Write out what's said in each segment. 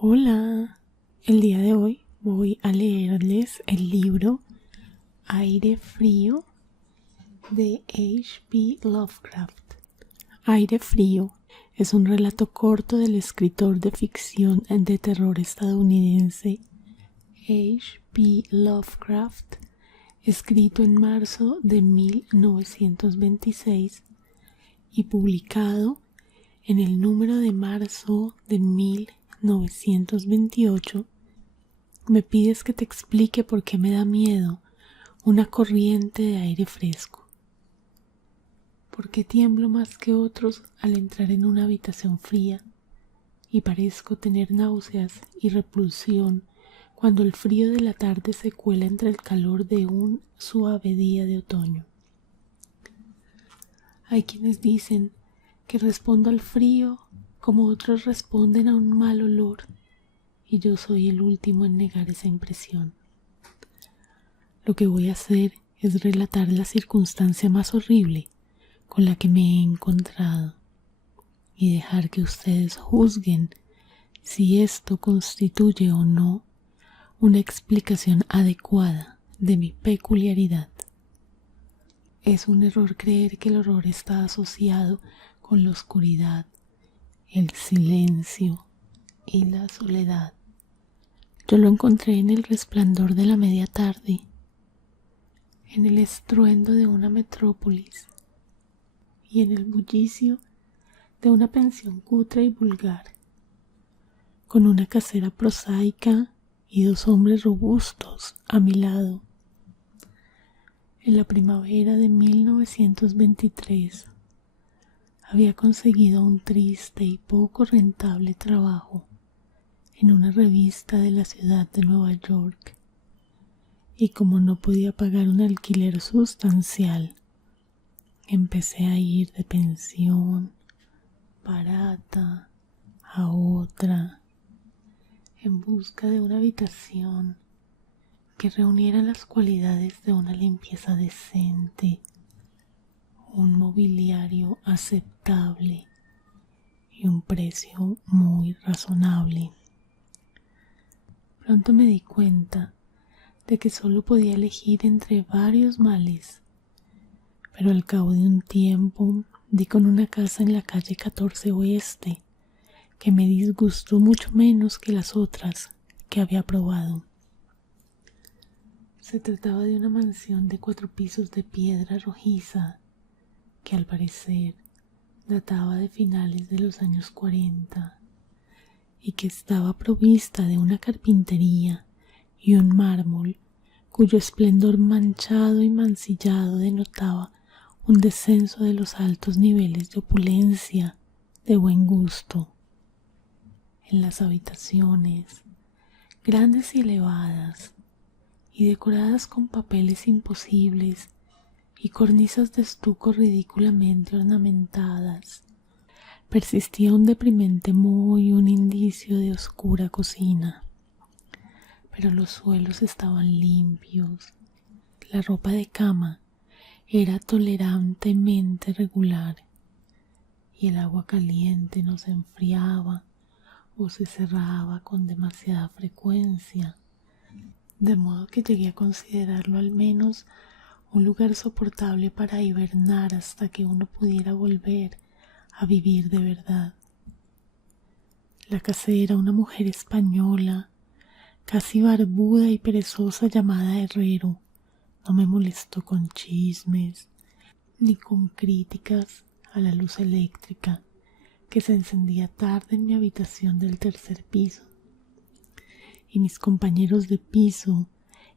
Hola, el día de hoy voy a leerles el libro Aire Frío de H.P. Lovecraft. Aire Frío es un relato corto del escritor de ficción de terror estadounidense H.P. Lovecraft, escrito en marzo de 1926 y publicado en el número de marzo de 1928. Me pides que te explique por qué me da miedo una corriente de aire fresco. ¿Por qué tiemblo más que otros al entrar en una habitación fría y parezco tener náuseas y repulsión cuando el frío de la tarde se cuela entre el calor de un suave día de otoño? Hay quienes dicen que respondo al frío como otros responden a un mal olor, y yo soy el último en negar esa impresión. Lo que voy a hacer es relatar la circunstancia más horrible con la que me he encontrado y dejar que ustedes juzguen si esto constituye o no una explicación adecuada de mi peculiaridad. Es un error creer que el horror está asociado con la oscuridad, el silencio y la soledad. Yo lo encontré en el resplandor de la media tarde, en el estruendo de una metrópolis y en el bullicio de una pensión cutre y vulgar, con una casera prosaica y dos hombres robustos a mi lado. En la primavera de 1923 había conseguido un triste y poco rentable trabajo en una revista de la ciudad de Nueva York, y como no podía pagar un alquiler sustancial, empecé a ir de pensión barata a otra en busca de una habitación que reuniera las cualidades de una limpieza decente, un mobiliario aceptable y un precio muy razonable. Pronto me di cuenta de que solo podía elegir entre varios males, pero al cabo de un tiempo di con una casa en la calle 14 Oeste que me disgustó mucho menos que las otras que había probado. Se trataba de una mansión de 4 pisos de piedra rojiza que al parecer databa de finales de los años 40 y que estaba provista de una carpintería y un mármol cuyo esplendor manchado y mancillado denotaba un descenso de los altos niveles de opulencia de buen gusto. En las habitaciones, grandes y elevadas, y decoradas con papeles imposibles y cornisas de estuco ridículamente ornamentadas, persistía un deprimente moho y un indicio de oscura cocina. Pero los suelos estaban limpios, la ropa de cama era tolerantemente regular y el agua caliente no se enfriaba o se cerraba con demasiada frecuencia, de modo que llegué a considerarlo al menos un lugar soportable para hibernar hasta que uno pudiera volver a vivir de verdad. La casera, una mujer española, casi barbuda y perezosa, llamada Herrero, no me molestó con chismes ni con críticas a la luz eléctrica que se encendía tarde en mi habitación del tercer piso, y mis compañeros de piso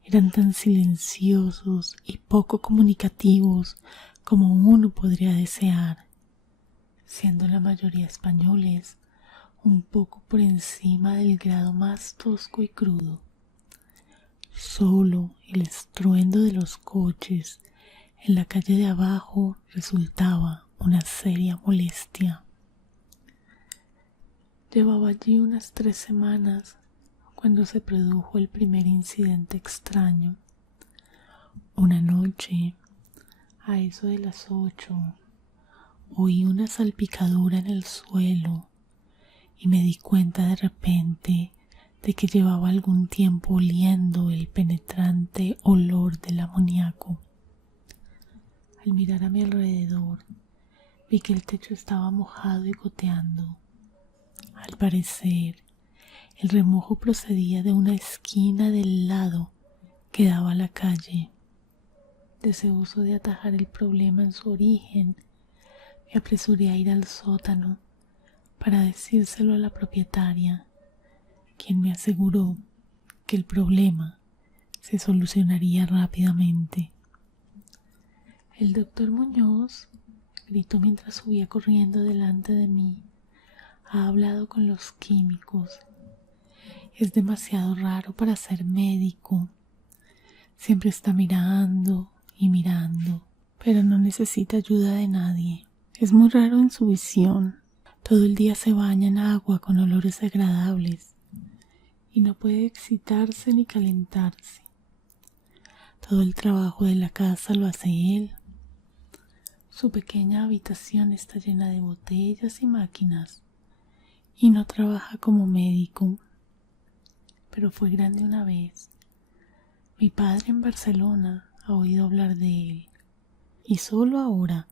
eran tan silenciosos y poco comunicativos como uno podría desear, siendo la mayoría españoles un poco por encima del grado más tosco y crudo. Solo el estruendo de los coches en la calle de abajo resultaba una seria molestia. Llevaba allí unas 3 semanas cuando se produjo el primer incidente extraño. Una noche, a eso de las 8, oí una salpicadura en el suelo y me di cuenta de repente de que llevaba algún tiempo oliendo el penetrante olor del amoníaco. Al mirar a mi alrededor, vi que el techo estaba mojado y goteando. Al parecer, el remojo procedía de una esquina del lado que daba a la calle. Deseoso de atajar el problema en su origen, me apresuré a ir al sótano para decírselo a la propietaria, quien me aseguró que el problema se solucionaría rápidamente. El doctor Muñoz, gritó mientras subía corriendo delante de mí, ha hablado con los químicos. Es demasiado raro para ser médico. Siempre está mirando y mirando, pero no necesita ayuda de nadie. Es muy raro en su visión. Todo el día se baña en agua con olores agradables y no puede excitarse ni calentarse. Todo el trabajo de la casa lo hace él. Su pequeña habitación está llena de botellas y máquinas y no trabaja como médico. Pero fue grande una vez. Mi padre en Barcelona ha oído hablar de él y solo ahora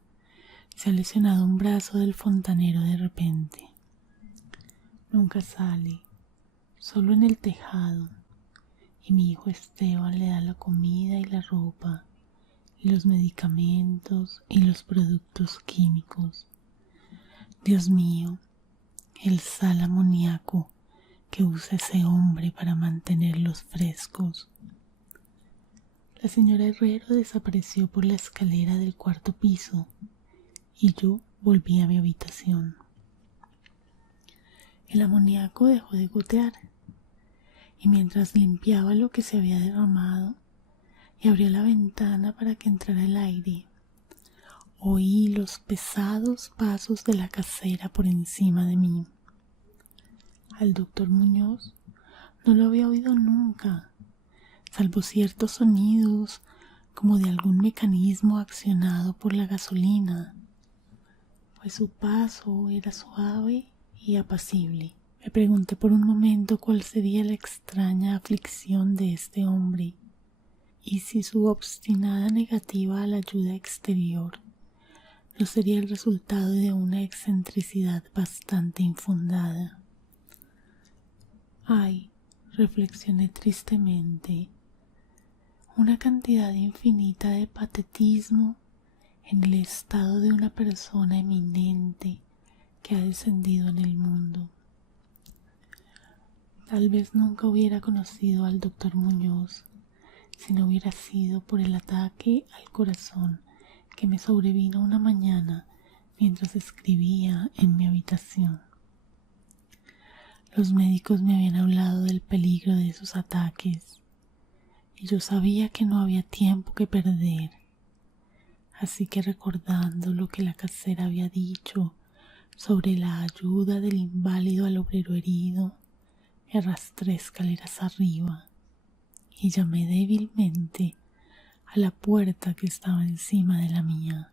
se ha lesionado un brazo del fontanero de repente. Nunca sale, solo en el tejado, y mi hijo Esteban le da la comida y la ropa, y los medicamentos y los productos químicos. Dios mío, el sal amoníaco que usa ese hombre para mantenerlos frescos. La señora Herrero desapareció por la escalera del cuarto piso y yo volví a mi habitación. El amoníaco dejó de gotear y mientras limpiaba lo que se había derramado y abría la ventana para que entrara el aire, oí los pesados pasos de la casera por encima de mí. Al doctor Muñoz no lo había oído nunca, salvo ciertos sonidos como de algún mecanismo accionado por la gasolina, pues su paso era suave y apacible. Me pregunté por un momento cuál sería la extraña aflicción de este hombre y si su obstinada negativa a la ayuda exterior no sería el resultado de una excentricidad bastante infundada. Ay, reflexioné tristemente, una cantidad infinita de patetismo en el estado de una persona eminente que ha descendido en el mundo. Tal vez nunca hubiera conocido al doctor Muñoz si no hubiera sido por el ataque al corazón que me sobrevino una mañana mientras escribía en mi habitación. Los médicos me habían hablado del peligro de esos ataques y yo sabía que no había tiempo que perder. Así que recordando lo que la casera había dicho sobre la ayuda del inválido al obrero herido, me arrastré escaleras arriba y llamé débilmente a la puerta que estaba encima de la mía.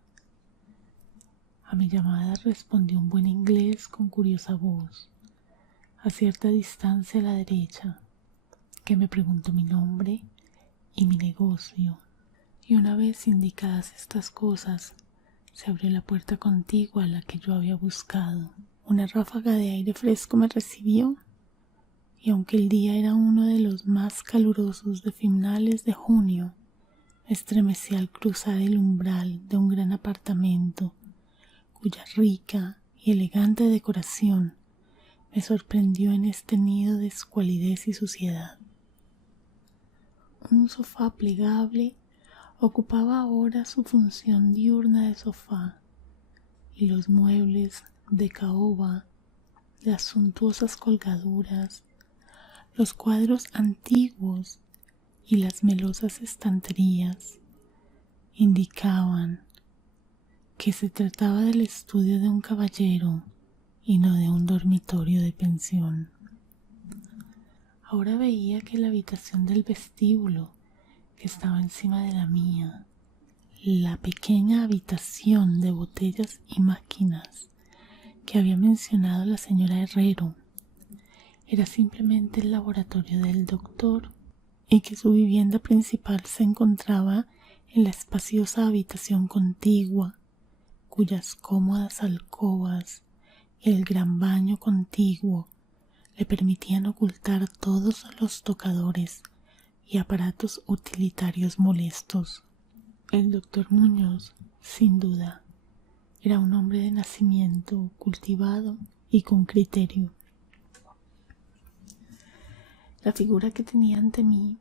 A mi llamada respondió un buen inglés con curiosa voz, a cierta distancia a la derecha, que me preguntó mi nombre y mi negocio. Y una vez indicadas estas cosas, se abrió la puerta contigua a la que yo había buscado. Una ráfaga de aire fresco me recibió, y aunque el día era uno de los más calurosos de finales de junio, me estremecí al cruzar el umbral de un gran apartamento, cuya rica y elegante decoración me sorprendió en este nido de escualidez y suciedad. Un sofá plegable ocupaba ahora su función diurna de sofá, y los muebles de caoba, las suntuosas colgaduras, los cuadros antiguos y las melosas estanterías indicaban que se trataba del estudio de un caballero y no de un dormitorio de pensión. Ahora veía que la habitación del vestíbulo, que estaba encima de la mía, la pequeña habitación de botellas y máquinas que había mencionado la señora Herrero, era simplemente el laboratorio del doctor y que su vivienda principal se encontraba en la espaciosa habitación contigua, cuyas cómodas alcobas y el gran baño contiguo le permitían ocultar todos los tocadores y aparatos utilitarios molestos. El doctor Muñoz, sin duda, era un hombre de nacimiento, cultivado y con criterio. La figura que tenía ante mí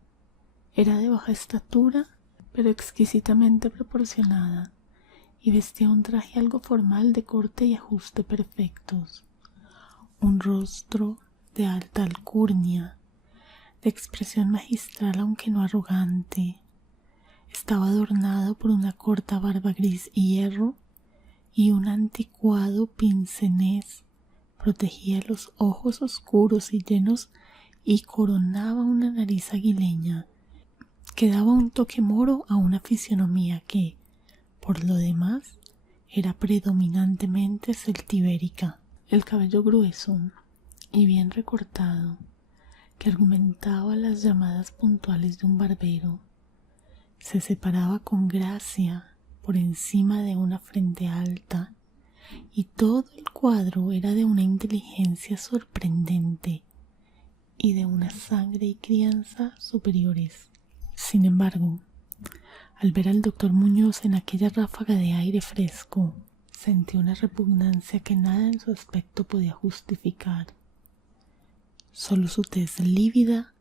era de baja estatura, pero exquisitamente proporcionada, y vestía un traje algo formal de corte y ajuste perfectos. Un rostro de alta alcurnia, de expresión magistral aunque no arrogante. Estaba adornado por una corta barba gris hierro y un anticuado pince-nez protegía los ojos oscuros y llenos y coronaba una nariz aguileña que daba un toque moro a una fisonomía que, por lo demás, era predominantemente celtibérica. El cabello grueso y bien recortado, que argumentaba las llamadas puntuales de un barbero, se separaba con gracia por encima de una frente alta, y todo el cuadro era de una inteligencia sorprendente y de una sangre y crianza superiores. Sin embargo, al ver al doctor Muñoz en aquella ráfaga de aire fresco, sentí una repugnancia que nada en su aspecto podía justificar. Solo su tez lívida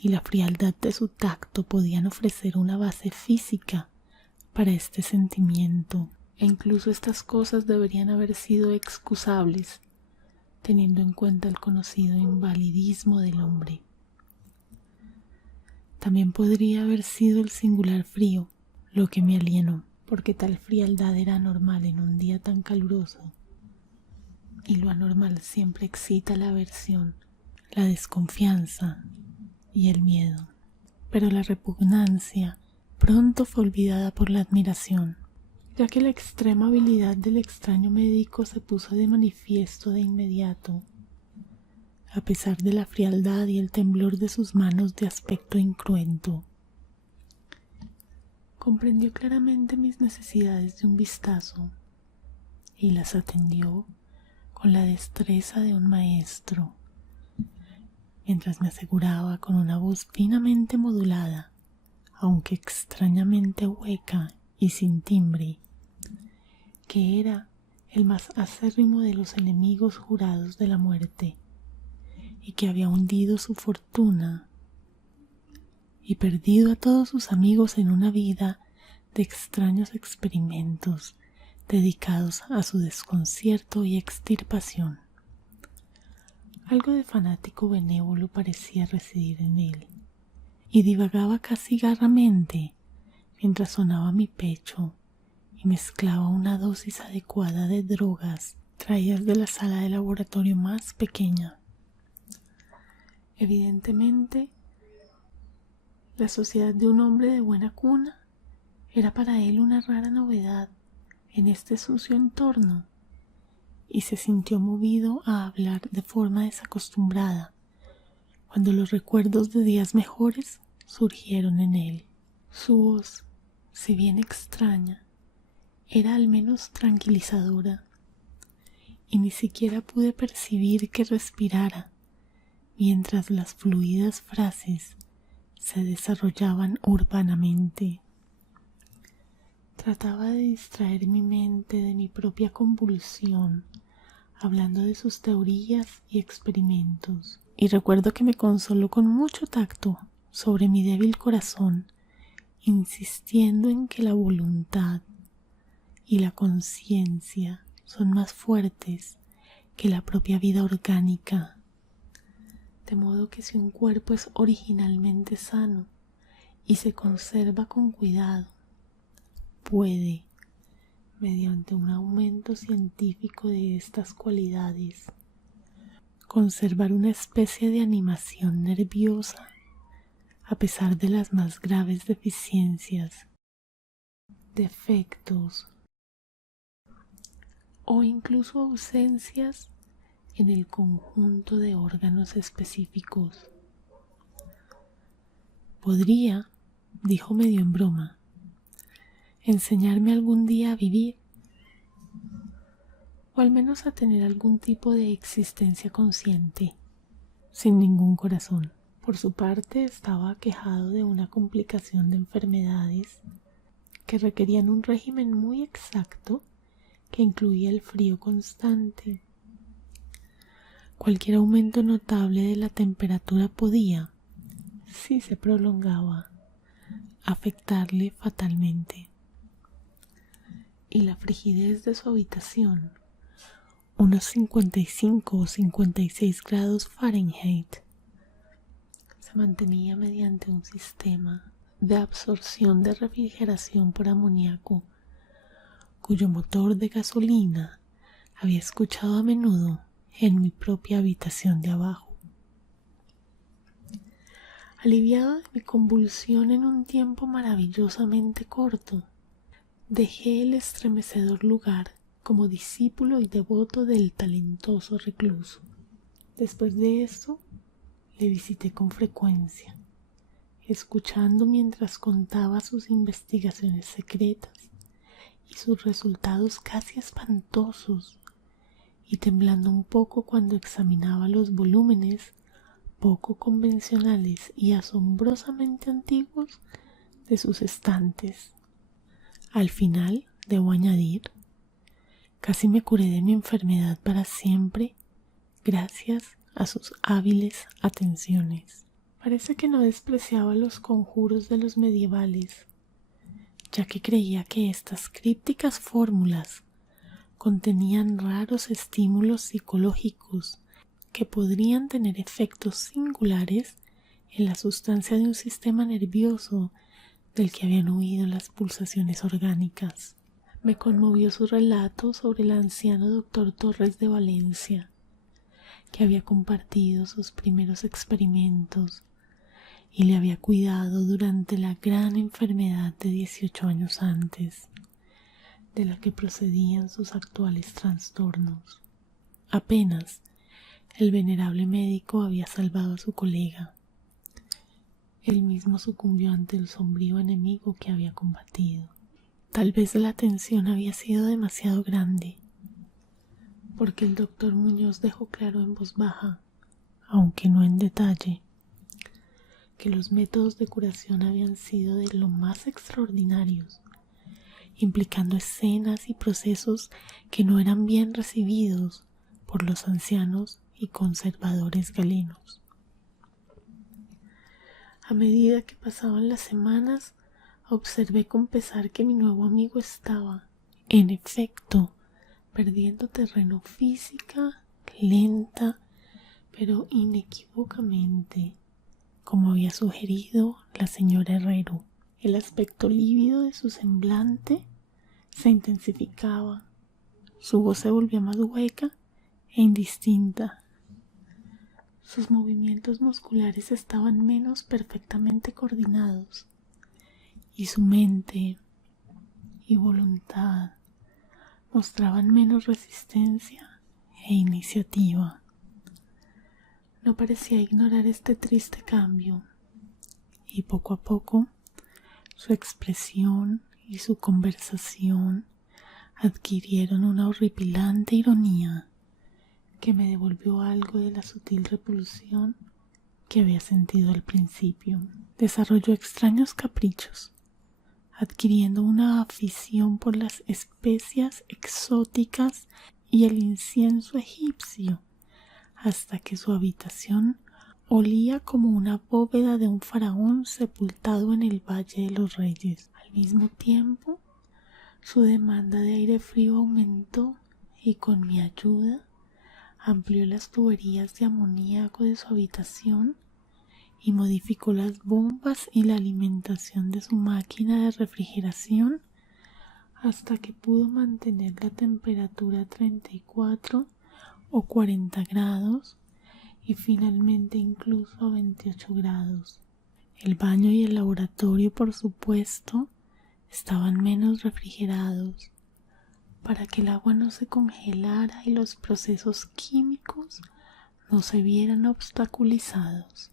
y la frialdad de su tacto podían ofrecer una base física para este sentimiento, e incluso estas cosas deberían haber sido excusables, teniendo en cuenta el conocido invalidismo del hombre. También podría haber sido el singular frío lo que me alienó, porque tal frialdad era anormal en un día tan caluroso, y lo anormal siempre excita la aversión, la desconfianza y el miedo. Pero la repugnancia pronto fue olvidada por la admiración, ya que la extrema habilidad del extraño médico se puso de manifiesto de inmediato, a pesar de la frialdad y el temblor de sus manos de aspecto incruento. Comprendió claramente mis necesidades de un vistazo y las atendió con la destreza de un maestro, mientras me aseguraba con una voz finamente modulada, aunque extrañamente hueca y sin timbre, que era el más acérrimo de los enemigos jurados de la muerte, y que había hundido su fortuna y perdido a todos sus amigos en una vida de extraños experimentos dedicados a su desconcierto y extirpación. Algo de fanático benévolo parecía residir en él, y divagaba casi garramente mientras sonaba mi pecho y mezclaba una dosis adecuada de drogas traídas de la sala de laboratorio más pequeña. Evidentemente, la sociedad de un hombre de buena cuna era para él una rara novedad en este sucio entorno, y se sintió movido a hablar de forma desacostumbrada cuando los recuerdos de días mejores surgieron en él. Su voz, si bien extraña, era al menos tranquilizadora, y ni siquiera pude percibir que respirara mientras las fluidas frases se desarrollaban urbanamente. Trataba de distraer mi mente de mi propia convulsión, hablando de sus teorías y experimentos, y recuerdo que me consoló con mucho tacto sobre mi débil corazón, insistiendo en que la voluntad y la conciencia son más fuertes que la propia vida orgánica, de modo que si un cuerpo es originalmente sano y se conserva con cuidado, puede, mediante un aumento científico de estas cualidades, conservar una especie de animación nerviosa a pesar de las más graves deficiencias, defectos o incluso ausencias en el conjunto de órganos específicos. Podría, dijo medio en broma, enseñarme algún día a vivir, o al menos a tener algún tipo de existencia consciente, sin ningún corazón. Por su parte, estaba aquejado de una complicación de enfermedades que requerían un régimen muy exacto que incluía el frío constante. Cualquier aumento notable de la temperatura podía, si se prolongaba, afectarle fatalmente. Y la frigidez de su habitación, unos 55 o 56 grados Fahrenheit, se mantenía mediante un sistema de absorción de refrigeración por amoníaco, cuyo motor de gasolina había escuchado a menudo en mi propia habitación de abajo. Aliviado de mi convulsión en un tiempo maravillosamente corto, dejé el estremecedor lugar como discípulo y devoto del talentoso recluso. Después de esto, le visité con frecuencia, escuchando mientras contaba sus investigaciones secretas y sus resultados casi espantosos, y temblando un poco cuando examinaba los volúmenes poco convencionales y asombrosamente antiguos de sus estantes. Al final, debo añadir, casi me curé de mi enfermedad para siempre gracias a sus hábiles atenciones. Parece que no despreciaba los conjuros de los medievales, ya que creía que estas crípticas fórmulas contenían raros estímulos psicológicos que podrían tener efectos singulares en la sustancia de un sistema nervioso del que habían huido las pulsaciones orgánicas. Me conmovió su relato sobre el anciano doctor Torres de Valencia, que había compartido sus primeros experimentos y le había cuidado durante la gran enfermedad de 18 años antes, de la que procedían sus actuales trastornos. Apenas el venerable médico había salvado a su colega. Él mismo sucumbió ante el sombrío enemigo que había combatido. Tal vez la tensión había sido demasiado grande, porque el doctor Muñoz dejó claro en voz baja, aunque no en detalle, que los métodos de curación habían sido de lo más extraordinarios, implicando escenas y procesos que no eran bien recibidos por los ancianos y conservadores galenos. A medida que pasaban las semanas, observé con pesar que mi nuevo amigo estaba, en efecto, perdiendo terreno física, lenta, pero inequívocamente, como había sugerido la señora Herrero. El aspecto lívido de su semblante se intensificaba, su voz se volvía más hueca e indistinta. Sus movimientos musculares estaban menos perfectamente coordinados, y su mente y voluntad mostraban menos resistencia e iniciativa. No parecía ignorar este triste cambio, y poco a poco su expresión y su conversación adquirieron una horripilante ironía que me devolvió algo de la sutil repulsión que había sentido al principio. Desarrolló extraños caprichos, adquiriendo una afición por las especias exóticas y el incienso egipcio, hasta que su habitación olía como una bóveda de un faraón sepultado en el Valle de los Reyes. Al mismo tiempo, su demanda de aire frío aumentó y con mi ayuda amplió las tuberías de amoníaco de su habitación y modificó las bombas y la alimentación de su máquina de refrigeración hasta que pudo mantener la temperatura a 34 o 40 grados y finalmente incluso a 28 grados. El baño y el laboratorio, por supuesto, estaban menos refrigerados, para que el agua no se congelara y los procesos químicos no se vieran obstaculizados.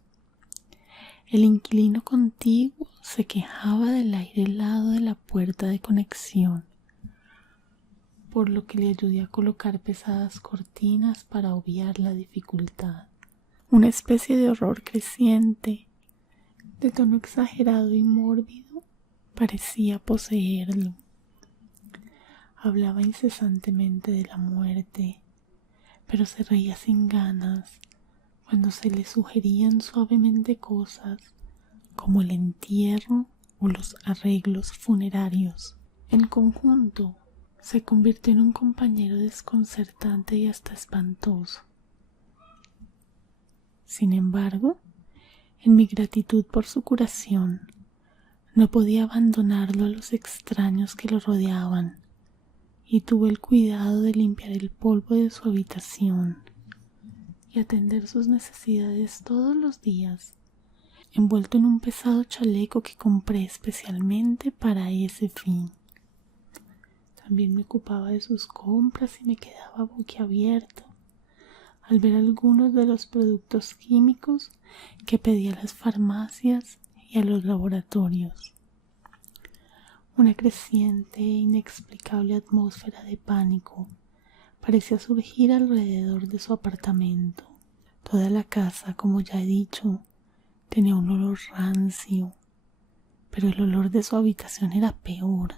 El inquilino contiguo se quejaba del aire helado de la puerta de conexión, por lo que le ayudé a colocar pesadas cortinas para obviar la dificultad. Una especie de horror creciente, de tono exagerado y mórbido, parecía poseerlo. Hablaba incesantemente de la muerte, pero se reía sin ganas cuando se le sugerían suavemente cosas como el entierro o los arreglos funerarios. En conjunto, se convirtió en un compañero desconcertante y hasta espantoso. Sin embargo, en mi gratitud por su curación, no podía abandonarlo a los extraños que lo rodeaban, y tuve el cuidado de limpiar el polvo de su habitación y atender sus necesidades todos los días, envuelto en un pesado chaleco que compré especialmente para ese fin. También me ocupaba de sus compras y me quedaba boquiabierto al ver algunos de los productos químicos que pedía a las farmacias y a los laboratorios. Una creciente e inexplicable atmósfera de pánico parecía surgir alrededor de su apartamento. Toda la casa, como ya he dicho, tenía un olor rancio, pero el olor de su habitación era peor.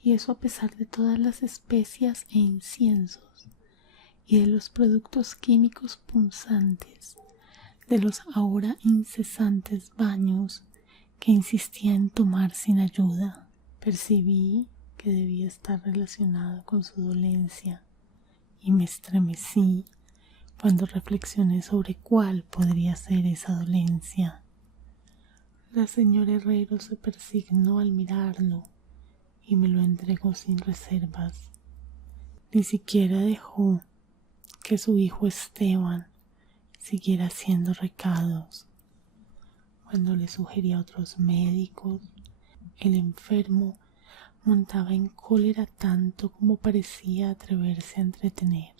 Y eso a pesar de todas las especias e inciensos y de los productos químicos punzantes, de los ahora incesantes baños que insistía en tomar sin ayuda. Percibí que debía estar relacionado con su dolencia y me estremecí cuando reflexioné sobre cuál podría ser esa dolencia. La señora Herrero se persignó al mirarlo y me lo entregó sin reservas. Ni siquiera dejó que su hijo Esteban siguiera haciendo recados. Cuando le sugería a otros médicos, el enfermo montaba en cólera tanto como parecía atreverse a entretener.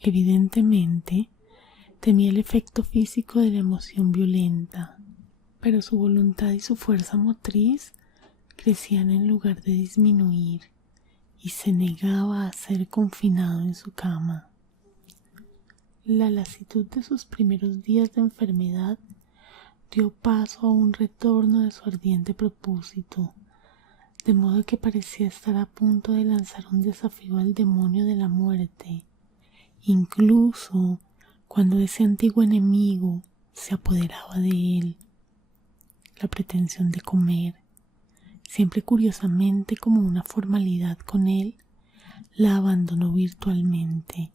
Evidentemente, temía el efecto físico de la emoción violenta, pero su voluntad y su fuerza motriz crecían en lugar de disminuir y se negaba a ser confinado en su cama. La lasitud de sus primeros días de enfermedad dio paso a un retorno de su ardiente propósito, de modo que parecía estar a punto de lanzar un desafío al demonio de la muerte, incluso cuando ese antiguo enemigo se apoderaba de él. La pretensión de comer, siempre curiosamente como una formalidad con él, la abandonó virtualmente,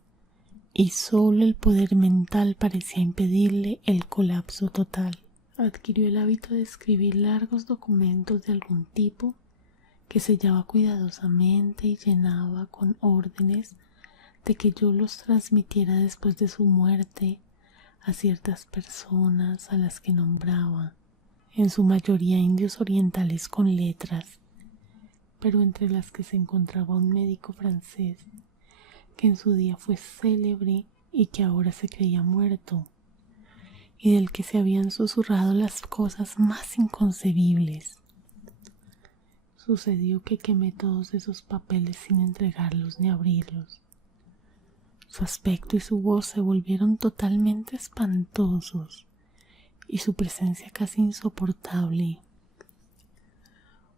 y solo el poder mental parecía impedirle el colapso total. Adquirió el hábito de escribir largos documentos de algún tipo que sellaba cuidadosamente y llenaba con órdenes de que yo los transmitiera después de su muerte a ciertas personas a las que nombraba, en su mayoría indios orientales con letras, pero entre las que se encontraba un médico francés que en su día fue célebre y que ahora se creía muerto, y del que se habían susurrado las cosas más inconcebibles. Sucedió que quemé todos esos papeles sin entregarlos ni abrirlos. Su aspecto y su voz se volvieron totalmente espantosos y su presencia casi insoportable.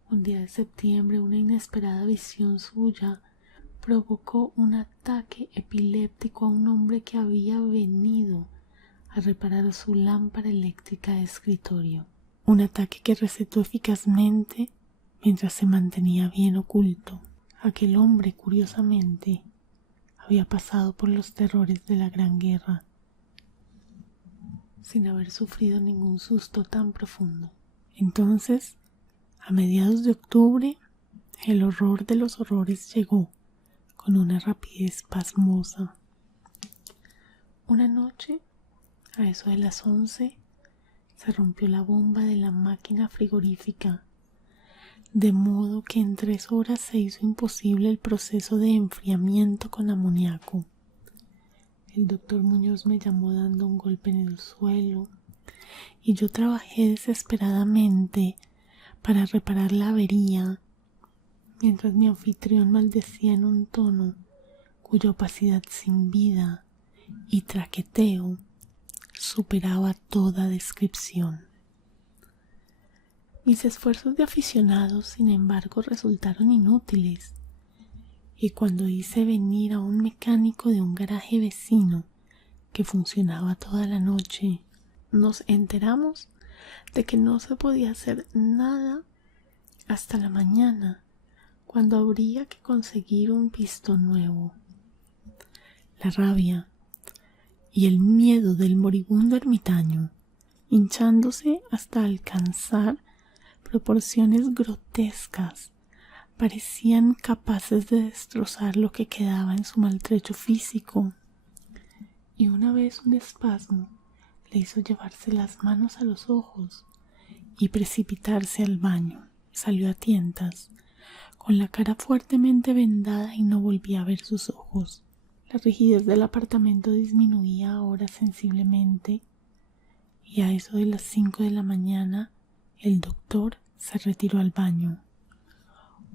Un día de septiembre, una inesperada visión suya provocó un ataque epiléptico a un hombre que había venido a reparar su lámpara eléctrica de escritorio. Un ataque que recetó eficazmente mientras se mantenía bien oculto. Aquel hombre, curiosamente, había pasado por los terrores de la Gran Guerra sin haber sufrido ningún susto tan profundo. Entonces, a mediados de octubre, el horror de los horrores llegó con una rapidez pasmosa. Una noche, a eso de las 11, se rompió la bomba de la máquina frigorífica. de modo que en 3 horas se hizo imposible el proceso de enfriamiento con amoníaco. El doctor Muñoz me llamó dando un golpe en el suelo y yo trabajé desesperadamente para reparar la avería, mientras mi anfitrión maldecía en un tono cuya opacidad sin vida y traqueteo superaba toda descripción. Mis esfuerzos de aficionado, sin embargo, resultaron inútiles, y cuando hice venir a un mecánico de un garaje vecino que funcionaba toda la noche, nos enteramos de que no se podía hacer nada hasta la mañana, cuando habría que conseguir un pistón nuevo. La rabia y el miedo del moribundo ermitaño, hinchándose hasta alcanzar proporciones grotescas, parecían capaces de destrozar lo que quedaba en su maltrecho físico, y una vez un espasmo le hizo llevarse las manos a los ojos y precipitarse al baño. Salió a tientas, con la cara fuertemente vendada, y no volví a ver sus ojos. La rigidez del apartamento disminuía ahora sensiblemente, y a eso de las 5 de la mañana el doctor se retiró al baño,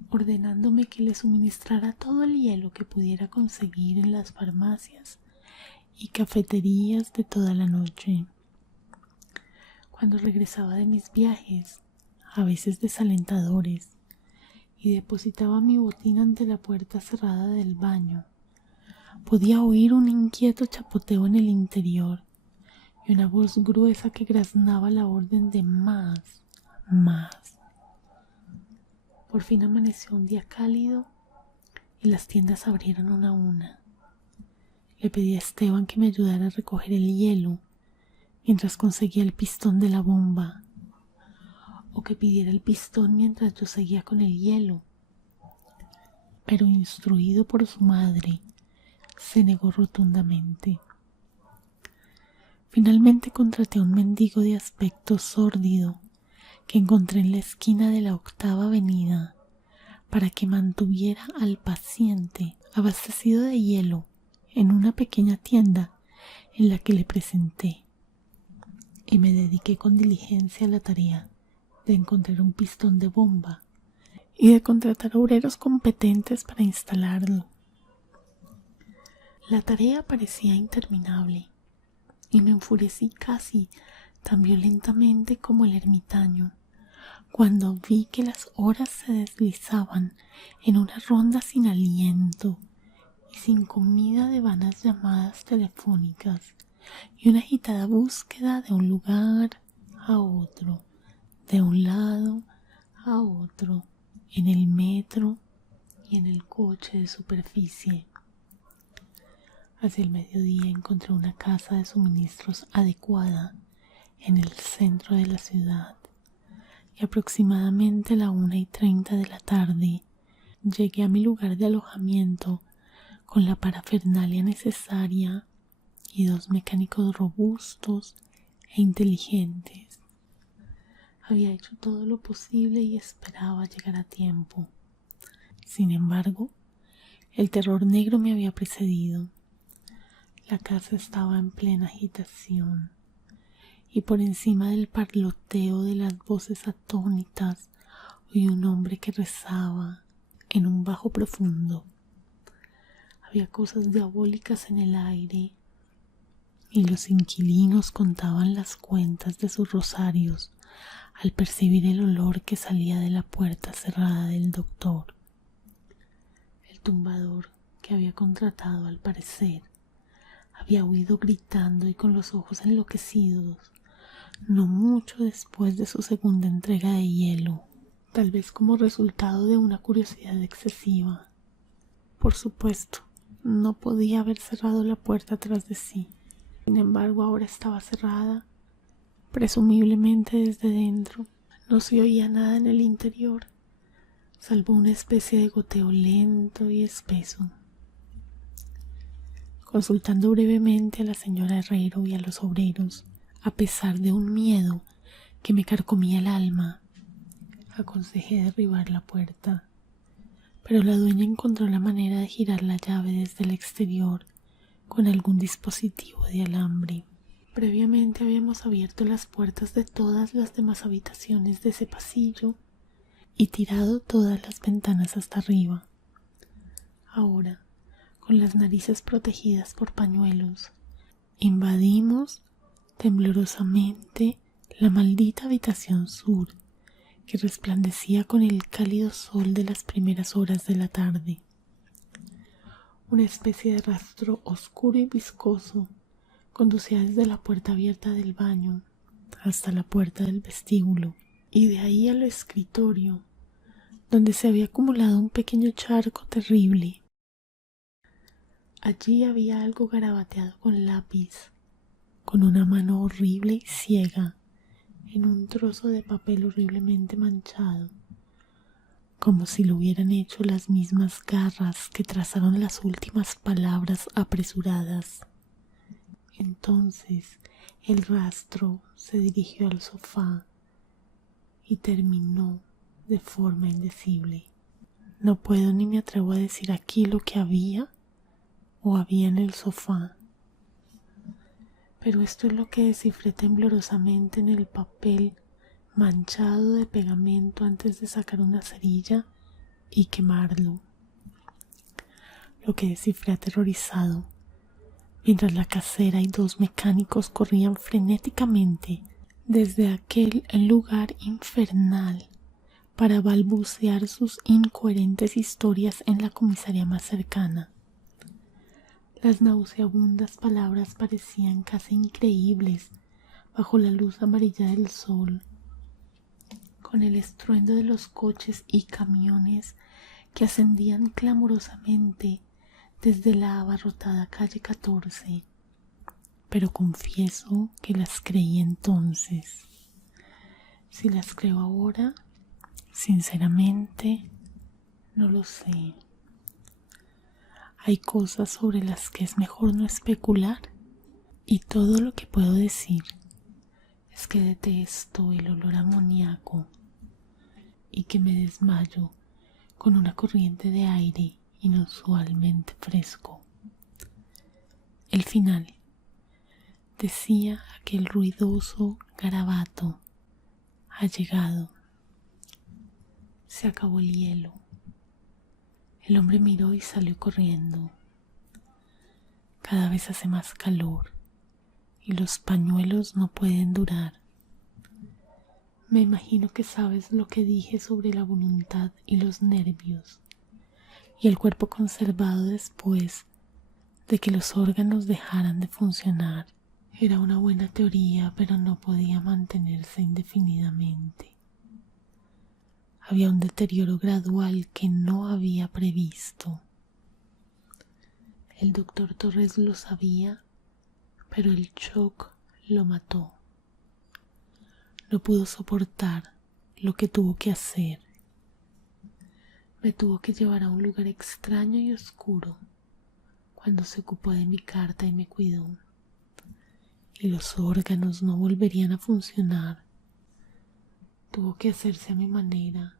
ordenándome que le suministrara todo el hielo que pudiera conseguir en las farmacias y cafeterías de toda la noche. Cuando regresaba de mis viajes, a veces desalentadores, y depositaba mi botín ante la puerta cerrada del baño, podía oír un inquieto chapoteo en el interior y una voz gruesa que graznaba la orden de más. Por fin amaneció un día cálido y las tiendas abrieron una a una. Le pedí a Esteban que me ayudara a recoger el hielo mientras conseguía el pistón de la bomba, o que pidiera el pistón mientras yo seguía con el hielo. Pero instruido por su madre, se negó rotundamente. Finalmente contraté a un mendigo de aspecto sórdido que encontré en la esquina de la 8ª Avenida para que mantuviera al paciente abastecido de hielo en una pequeña tienda en la que le presenté, y me dediqué con diligencia a la tarea de encontrar un pistón de bomba y de contratar obreros competentes para instalarlo. La tarea parecía interminable y me enfurecí casi tan violentamente como el ermitaño cuando vi que las horas se deslizaban en una ronda sin aliento y sin comida de vanas llamadas telefónicas y una agitada búsqueda de un lugar a otro, de un lado a otro, en el metro y en el coche de superficie. Hacia el mediodía encontré una casa de suministros adecuada en el centro de la ciudad, y aproximadamente a la 1:30 de la tarde llegué a mi lugar de alojamiento con la parafernalia necesaria y 2 mecánicos robustos e inteligentes. Había hecho todo lo posible y esperaba llegar a tiempo. Sin embargo, el terror negro me había precedido. La casa estaba en plena agitación, y por encima del parloteo de las voces atónitas oí un hombre que rezaba en un bajo profundo. Había cosas diabólicas en el aire, y los inquilinos contaban las cuentas de sus rosarios al percibir el olor que salía de la puerta cerrada del doctor. El tumbador que había contratado, al parecer, había huido gritando y con los ojos enloquecidos, no mucho después de su segunda entrega de hielo, tal vez como resultado de una curiosidad excesiva. Por supuesto, no podía haber cerrado la puerta tras de sí. Sin embargo, ahora estaba cerrada, presumiblemente desde dentro. No se oía nada en el interior, salvo una especie de goteo lento y espeso. Consultando brevemente a la señora Herrero y a los obreros, a pesar de un miedo que me carcomía el alma, Aconsejé derribar la puerta, pero la dueña encontró la manera de girar la llave desde el exterior con algún dispositivo de alambre. Previamente habíamos abierto las puertas de todas las demás habitaciones de ese pasillo y tirado todas las ventanas hasta arriba. Ahora, con las narices protegidas por pañuelos, invadimos temblorosamente la maldita habitación sur, que resplandecía con el cálido sol de las primeras horas de la tarde. Una especie de rastro oscuro y viscoso conducía desde la puerta abierta del baño hasta la puerta del vestíbulo y de ahí al escritorio, donde se había acumulado un pequeño charco terrible. Allí había algo garabateado con lápiz, con una mano horrible y ciega, en un trozo de papel horriblemente manchado, como si lo hubieran hecho las mismas garras que trazaron las últimas palabras apresuradas. Entonces el rastro se dirigió al sofá y terminó de forma indecible. No puedo ni me atrevo a decir aquí lo que había o había en el sofá, pero esto es lo que descifré temblorosamente en el papel manchado de pegamento antes de sacar una cerilla y quemarlo. Lo que descifré aterrorizado, mientras la casera y dos mecánicos corrían frenéticamente desde aquel lugar infernal para balbucear sus incoherentes historias en la comisaría más cercana. Las nauseabundas palabras parecían casi increíbles bajo la luz amarilla del sol, con el estruendo de los coches y camiones que ascendían clamorosamente desde la abarrotada calle 14. Pero confieso que las creí entonces. Si las creo ahora, sinceramente, no lo sé. Hay cosas sobre las que es mejor no especular, y todo lo que puedo decir es que detesto el olor amoníaco y que me desmayo con una corriente de aire inusualmente fresco. El final, decía aquel ruidoso garabato, ha llegado. Se acabó el hielo. El hombre miró y salió corriendo. Cada vez hace más calor y los pañuelos no pueden durar. Me imagino que sabes lo que dije sobre la voluntad y los nervios y el cuerpo conservado después de que los órganos dejaran de funcionar. Era una buena teoría, pero no podía mantenerse indefinidamente. Había un deterioro gradual que no había previsto. El doctor Torres lo sabía, pero el shock lo mató. No pudo soportar lo que tuvo que hacer. Me tuvo que llevar a un lugar extraño y oscuro cuando se ocupó de mi carta y me cuidó. Y los órganos no volverían a funcionar. Tuvo que hacerse a mi manera.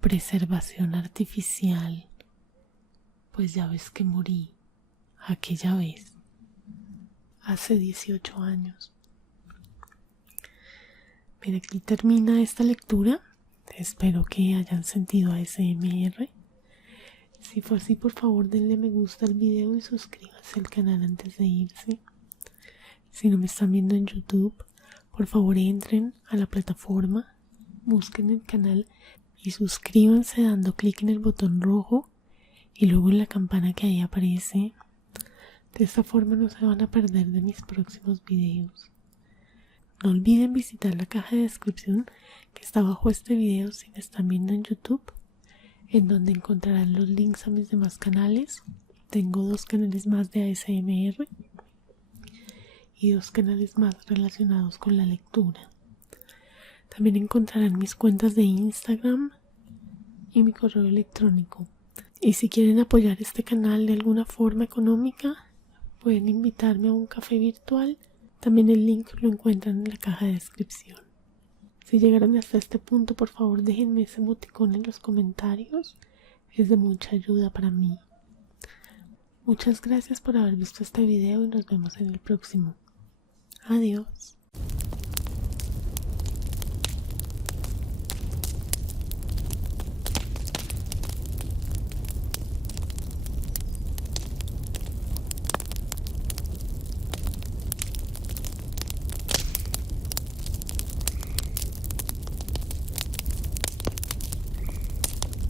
Preservación artificial, pues ya ves que morí aquella vez, hace 18 años. Mira, aquí termina esta lectura. Espero que hayan sentido ASMR. Si fue así, por favor denle me gusta al video y suscríbanse al canal antes de irse. Si no me están viendo en YouTube, por favor entren a la plataforma, busquen el canal y suscríbanse dando clic en el botón rojo y luego en la campana que ahí aparece. De esta forma no se van a perder de mis próximos videos. No olviden visitar la caja de descripción que está bajo este video si me están viendo en YouTube, en donde encontrarán los links a mis demás canales. Tengo 2 canales más de ASMR y 2 canales más relacionados con la lectura. También encontrarán mis cuentas de Instagram y mi correo electrónico. Y si quieren apoyar este canal de alguna forma económica, pueden invitarme a un café virtual. También el link lo encuentran en la caja de descripción. Si llegaron hasta este punto, por favor déjenme ese emoticón en los comentarios. Es de mucha ayuda para mí. Muchas gracias por haber visto este video y nos vemos en el próximo. Adiós.